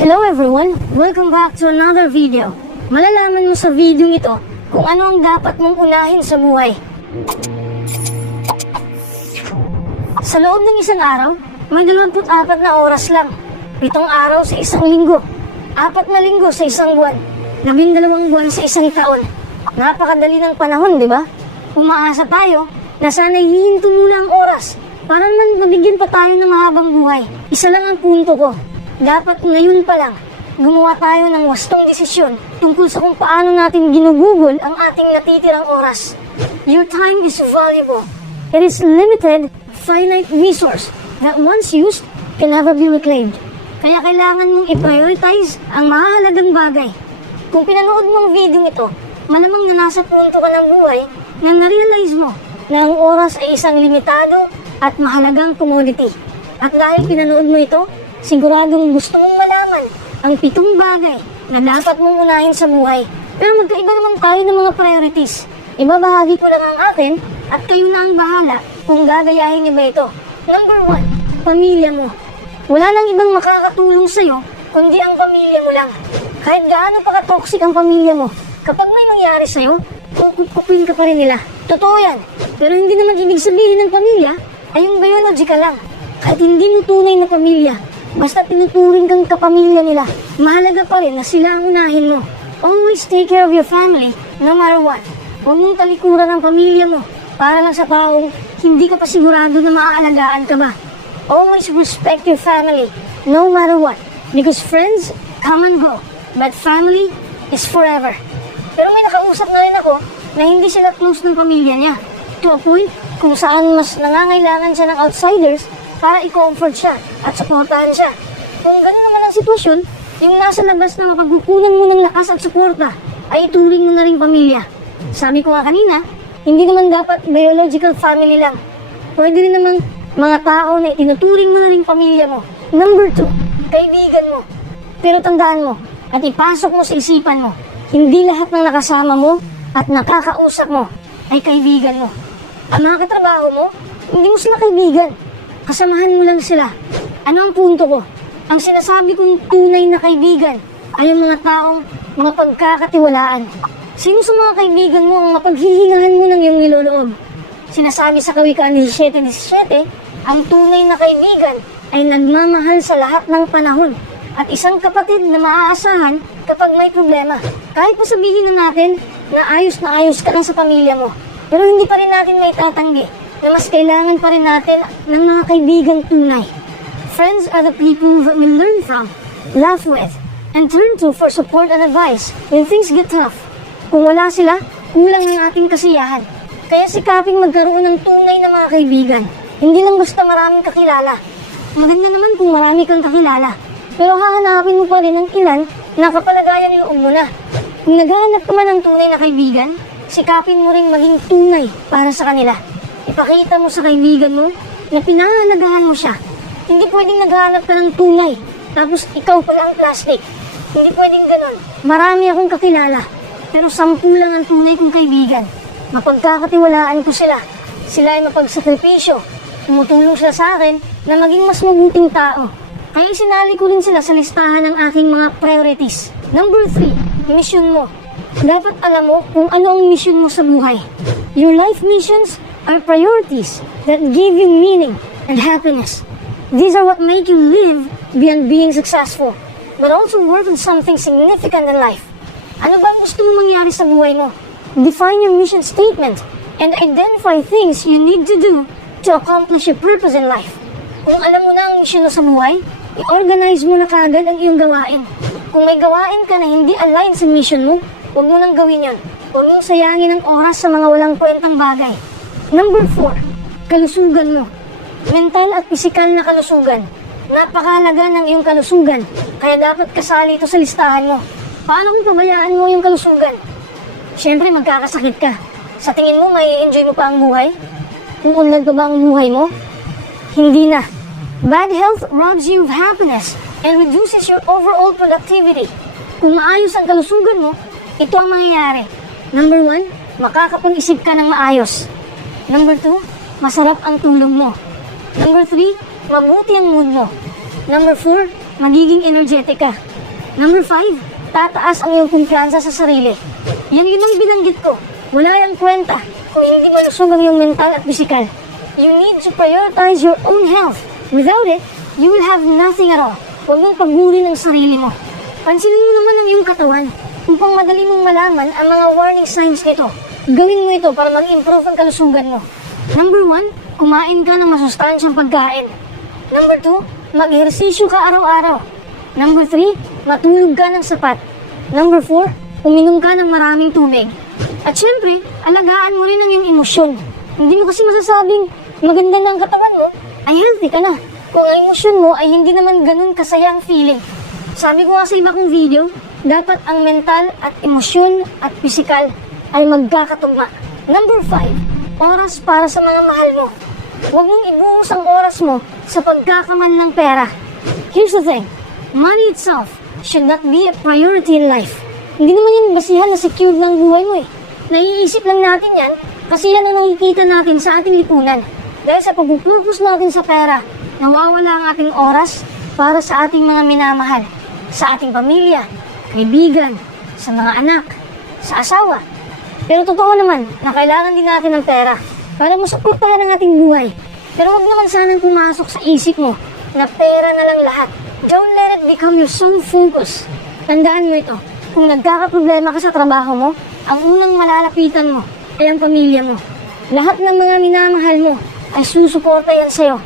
Hello everyone! Welcome back to another video. Malalaman mo sa video ito kung ano ang dapat mong unahin sa buhay. Sa loob ng isang araw, may 24 na oras lang. 7 araw sa isang linggo. 4 na linggo sa isang buwan. 12 buwan sa isang taon. Napakadali ng panahon, di ba? Umaasa tayo na sana'y hihinto muna ang oras para naman mabigyan pa tayo ng mahabang buhay. Isa lang ang punto ko. Dapat ngayon pa lang, gumawa tayo ng wastong desisyon tungkol sa kung paano natin ginugugol ang ating natitirang oras. Your time is valuable. It is limited, finite resource that once used can never be reclaimed. Kaya kailangan mong i-prioritize ang mahalagang bagay. Kung pinanood mo ang video ito, malamang na nasa punto ka ng buhay na na-realize mo na ang oras ay isang limitado at mahalagang commodity. At dahil pinanood mo ito, siguradong gusto mong malaman ang 7 bagay na dapat mong unahin sa buhay. Pero magkaiba naman tayo ng mga priorities. Ibabahagi ko lang ang akin at kayo na ang bahala kung gagayahin niyo ba ito. Number 1, pamilya mo. Wala nang ibang makakatulong sa'yo kundi ang pamilya mo lang. Kahit gaano pa ka-toxic ang pamilya mo, kapag may nangyari sa'yo, kukupin ka pa rin nila. Totoo yan. Pero hindi naman ibig sabihin ng pamilya ay yung biological lang. Kahit hindi mo tunay na pamilya, basta tinuturing kang kapamilya nila, mahalaga pa rin na sila ang unahin mo. Always take care of your family, no matter what. Huwag mong talikuran ang pamilya mo para lang sa taong hindi ka pa sigurado na maaalagaan ka ba. Always respect your family, no matter what. Because friends come and go, but family is forever. Pero may nakausap na rin ako na hindi sila close ng pamilya niya. To a point kung saan mas nangangailangan siya ng outsiders para i-comfort siya at supportahan siya. Kung gano'n naman ang sitwasyon, yung nasa labas na mapagkukunan mo ng lakas at suporta ay ituring mo na rin pamilya. Sabi ko nga kanina, hindi naman dapat biological family lang. Pwede rin namang mga tao na itinuturing mo na rin pamilya mo. Number 2, kaibigan mo. Pero tandaan mo at ipasok mo sa isipan mo, hindi lahat ng nakasama mo at nakakausap mo ay kaibigan mo. Ang mga katrabaho mo, hindi mo sila kaibigan. Kasamahan mo lang sila. Ano ang punto ko? Ang sinasabi kong tunay na kaibigan ay yung mga taong mga pagkakatiwalaan. Sino sa mga kaibigan mo ang mapaghihingahan mo ng iyong niloloob? Sinasabi sa Kawikaan 17:17, ang tunay na kaibigan ay nagmamahal sa lahat ng panahon at isang kapatid na maaasahan kapag may problema. Kahit pa sabihin na natin na ayos ka lang sa pamilya mo, pero hindi pa rin natin may tatanggi na mas kailangan pa rin natin ng mga kaibigang tunay. Friends are the people that we learn from, laugh with, and turn to for support and advice when things get tough. Kung wala sila, kulang ang ating kasiyahan. Kaya sikaping magkaroon ng tunay na mga kaibigan. Hindi lang basta maraming kakilala. Maganda naman kung marami kang kakilala. Pero hahanapin mo pa rin ang ilan na kapalagayan loob mo na. Kung naghahanap ka man ng tunay na kaibigan, sikapin mo rin maging tunay para sa kanila. Ipakita mo sa kaibigan mo na pinahalagahan mo siya. Hindi pwedeng naghahanap ka ng tunay, tapos ikaw pala ang plastic. Hindi pwedeng ganun. Marami akong kakilala, pero 10 lang ang tunay kong kaibigan. Mapagkakatiwalaan ko sila. Sila ay mapagsakripisyo. Tumutulong sila sa akin na maging mas mabuting tao. Kaya sinali ko rin sila sa listahan ng aking mga priorities. Number 3, mission mo. Dapat alam mo kung ano ang mission mo sa buhay. Your life missions are priorities that give you meaning and happiness. These are what make you live beyond being successful, but also work on something significant in life. Ano ba ang gusto mong mangyari sa buhay mo? Define your mission statement and identify things you need to do to accomplish your purpose in life. Kung alam mo na ang mission mo sa buhay, i-organize mo na kaagad ang iyong gawain. Kung may gawain ka na hindi align sa mission mo, huwag mo nang gawin yon. Huwag mong sayangin ang oras sa mga walang kwentang bagay. Number 4, kalusugan mo. Mental at pisikal na kalusugan. Napakahalaga ng iyong kalusugan, kaya dapat kasali ito sa listahan mo. Paano kung pabayaan mo yung kalusugan? Siyempre magkakasakit ka. Sa tingin mo, may enjoy mo pa ang buhay? Kung unlad pa ba ang buhay mo? Hindi na. Bad health robs you of happiness and reduces your overall productivity. Kung maayos ang kalusugan mo, ito ang mangyayari. Number 1, makakapag-isip ka ng maayos. Number 2, masarap ang tulog mo. Number 3, mabuti ang mood mo. Number 4, magiging energetic ka. Number 5, tataas ang iyong kumpiyansa sa sarili. Yan yun ang binanggit ko. Wala yung kwenta kung hindi malusog ang iyong mental at physical. You need to prioritize your own health. Without it, you will have nothing at all. Huwag mong pagurin ang sarili mo. Pansinin mo naman ang iyong katawan upang madali mong malaman ang mga warning signs nito. Gawin mo ito para mag-improve ang kalusugan mo. Number 1, kumain ka ng masustansyang pagkain. Number 2, mag-ehersisyo ka araw-araw. Number 3, matulog ka ng sapat. Number 4, uminom ka ng maraming tubig. At syempre, alagaan mo rin ang iyong emosyon. Hindi mo kasi masasabing maganda na ang katawan mo, ay healthy ka na. Kung ang emosyon mo ay hindi naman ganun kasaya ang feeling. Sabi ko nga sa iba kong video, dapat ang mental at emosyon at physical ay magkakatugma. Number 5, oras para sa mga mahal mo. Huwag mong ibuhos ang oras mo sa pagkakaman ng pera. Here's the thing, money itself should not be a priority in life. Hindi naman yung basihan na secure ng buhay mo eh. Naiisip lang natin yan kasi yan ang nakikita natin sa ating lipunan. Dahil sa pag-focus natin sa pera, nawawala ang ating oras para sa ating mga minamahal, sa ating pamilya, kaibigan, sa mga anak, sa asawa. Pero totoo naman na kailangan din natin ng pera para masuportahan ang ating buhay. Pero wag naman sanang pumasok sa isip mo na pera na lang lahat. Don't let it become your sole focus. Tandaan mo ito, kung nagkakaproblema ka sa trabaho mo, ang unang malalapitan mo ay ang pamilya mo. Lahat ng mga minamahal mo ay susuporta yan sa'yo.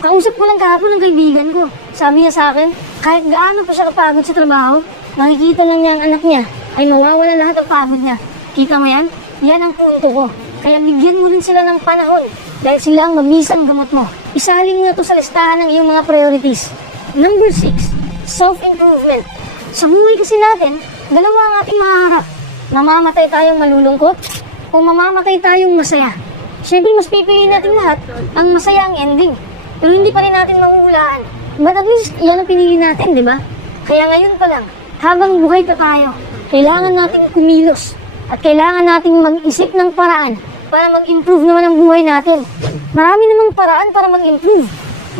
Kausap ko lang kahapon ng kaibigan ko. Sabi niya sa akin, kahit gaano pa siya kapagod sa trabaho, nakikita lang niya ang anak niya ay mawawala lahat ang pagod niya. Kita mo yan? Yan ang punto ko. Kaya bigyan mo rin sila ng panahon dahil sila ang mabisang gamot mo. Isalin mo na ito sa listahan ng iyong mga priorities. Number 6, self-improvement. Sa buhay kasi natin, dalawa ang ating maharap. Mamamatay tayong malulungkot o mamamatay tayong masaya. Siyempre, mas pipiliin natin lahat ang masaya ang ending. Pero hindi pa rin natin mahuhulaan. But at least, yan ang pinili natin, di ba? Kaya ngayon pa lang, habang buhay pa tayo, kailangan natin kumilos at kailangan nating mag-isip ng paraan para mag-improve naman ang buhay natin. Marami namang paraan para mag-improve.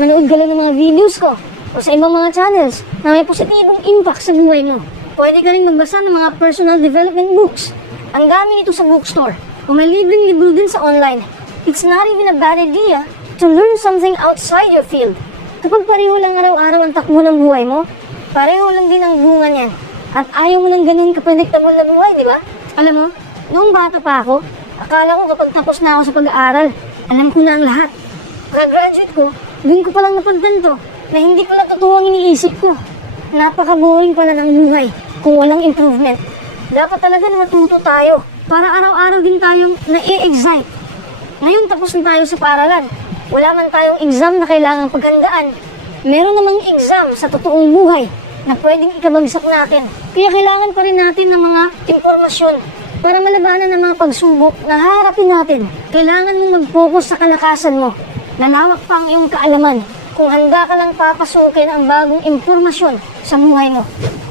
Manood ka lang ng mga videos ko o sa ibang mga channels na may positibong impact sa buhay mo. Pwede ka rin magbasa ng mga personal development books. Ang dami nito sa bookstore. Kung may libreng libro din sa online, it's not even a bad idea to learn something outside your field. Kapag pareho lang araw-araw ang takbo ng buhay mo, pareho lang din ang bunga niyan. At ayaw mo ng ganun kapredictable na buhay, di ba? Alam mo, noong bata pa ako, akala ko kapag tapos na ako sa pag-aaral, alam ko na ang lahat. Pagka-graduate ko, doon ko palang napagtanto na hindi pala totoo ang iniisip ko. Napaka-boring pala ng buhay kung walang improvement. Dapat talaga na matuto tayo para araw-araw din tayong na-e-excite. Ngayon tapos na tayo sa paaralan. Wala man tayong exam na kailangang paghandaan. Meron namang exam sa totoong buhay na pwedeng ikabagsak natin. Kaya kailangan pa rin natin ng mga impormasyon para malabanan ang mga pagsubok na haharapin natin. Kailangan mong mag-focus sa kalakasan mo. Lalawak pa ang iyong kaalaman kung handa ka lang papasukin ang bagong impormasyon sa buhay mo.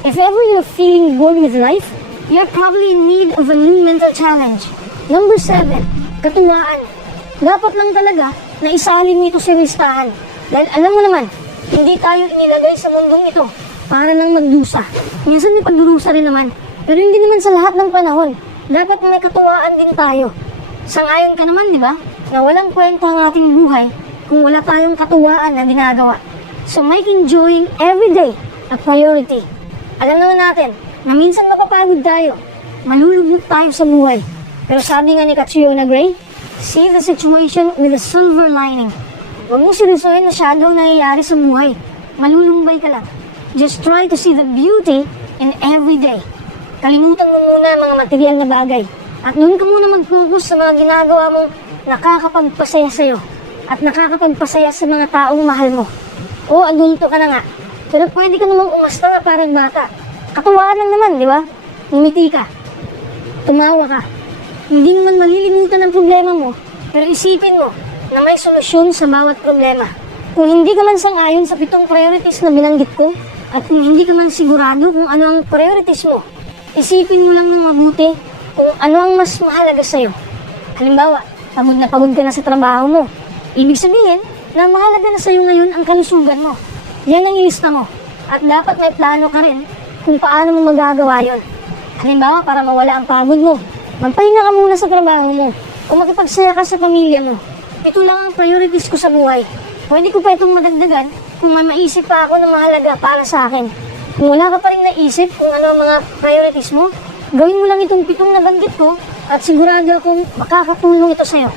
If ever you're feeling bored with life, you're probably in need of a new mental challenge. Number 7, katuwaan. Dapat lang talaga na isalin mo ito sa listahan. Dahil alam mo naman, hindi tayo inilagay sa mundong ito para lang magdusa. Minsan may pagdurusa rin naman, pero hindi naman sa lahat ng panahon. Dapat may katuwaan din tayo. Sang-ayon ka naman, di ba? Na walang kwenta ang ating buhay kung wala tayong katuwaan na ginagawa. So make enjoying every day a priority. Alam naman natin na minsan mapapagod tayo, malulubog tayo sa buhay. Pero sabi nga ni Catriona Gray, see the situation with a silver lining. Huwag mo seryosohin masyado ang nangyayari sa buhay. Malulumbay ka lang. Just try to see the beauty in every day. Kalimutan mo muna ang mga material na bagay. At noon ka muna mag-focus sa mga ginagawa mong nakakapagpasaya sa'yo. At nakakapagpasaya sa mga taong mahal mo. O, adulto ka na nga. Pero pwede ka namang umasta na parang bata. Katuwaan lang naman, di ba? Ngumiti ka. Tumawa ka. Hindi naman malilimutan ang problema mo. Pero isipin mo na may solusyon sa bawat problema. Kung hindi ka man sang-ayon sa 7 priorities na binanggit ko, at kung hindi ka man sigurado kung ano ang priorities mo, isipin mo lang ng mabuti kung ano ang mas mahalaga sa'yo. Halimbawa, pagod na pagod ka na sa trabaho mo. Ibig sabihin na mahalaga na sa'yo ngayon ang kalusugan mo. Yan ang ilista mo. At dapat may plano ka rin kung paano mo magagawa yon. Halimbawa, para mawala ang pagod mo, magpahinga ka muna sa trabaho mo o makipagsaya ka sa pamilya mo. Ito lang ang priorities ko sa buhay. Pwede ko pa itong madagdagan kung may maisip pa ako na mahalaga para sa akin. Kung wala ka pa rin naisip kung ano ang mga priorities mo, gawin mo lang itong 7 na banggit ko at sigurado akong makakatulong ito sa'yo.